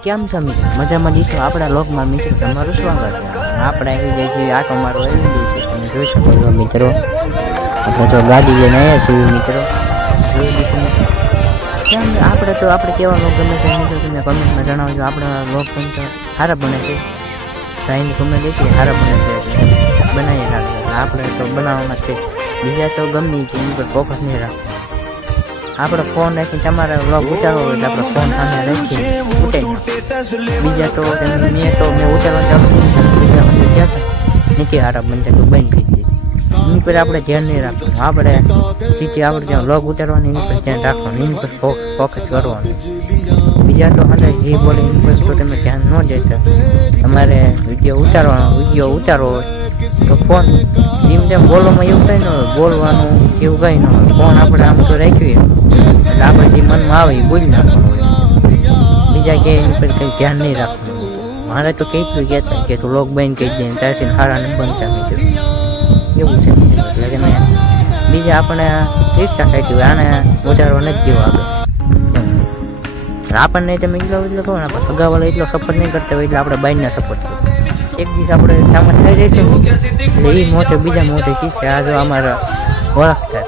કેમ છો મિત્રો? મજામાં દીધો આપણા લોકમાં મિત્રો તમારું સ્વાગત છે. આપણે આવી જાય છે આટો મારો આવી જાય છે. તમે જોઈ શકો છો મિત્રો, આપણે તો ગાડી લઈને આવ્યા છીએ મિત્રો. જોઈ દીધું મિત્રો. કેમ આપણે કેવા લોક ગમે છે મિત્રો તમે કમેન્ટમાં જણાવજો. આપણા લોક પણ સારા બને છે, સાઈન ગમે દેખીએ સારા બને છે બનાવી રાખે. આપણે તો બનાવવામાં જ છે, બીજા તો ગમે છે એની પર ફોકસ નહીં રાખવું. આપણો ફોન રાખીને તમારે વ્લોગ ઉતારવો હોય તો આપણે ફોન સામે રાખીને ઉતારી બીજા તો મેં ઉતારવાનું ચાલુ નથી હારા બનતા તો બંધ થઈ જાય. એની પર આપણે ધ્યાન નહીં રાખવાનું. આપણે જ્યાં વ્લોગ ઉતારવાનું એની પર ધ્યાન રાખવાનું, એની પર ફોકસ કરવાનું. બીજા તો હંડે જે બોલે એની પર તો તમે ધ્યાન ન દેતા. તમારે વિડીયો ઉતારવો હોય તો ફોન જેમ બોલવામાં એવું કંઈ ન હોય, બોલવાનું એવું કંઈ ન હોય. ફોન આપણે આમ તો રાખ્યું એટલે આપણે જે મનમાં આવે એ બોલી નાખવાનું હોય. બીજા કે એની પર કંઈ ધ્યાન નહીં રાખવાનું. મારે તો કેટલું કહેતા કે તું લોક બંધ કહી દે ત્યારથી સારા ને બનતા મિત્રો એવું છે. એટલે કે મેં બીજા આપણે ઈચ્છા ખાઈ હોય આને વધારવા નથી જેવો આગળ. આપણને તમે એટલો કહો ને આપણે સગાવાળા એટલો સપોર્ટ નહીં કરતા હોય એટલે આપણે બાઈને સપોર્ટ કરીએ. એક દિવસ આપણે સામાન થઈ જાય એટલે એ મોટે બીજા મોટે શીખે. આ જો અમારા ઓળખતા હતા.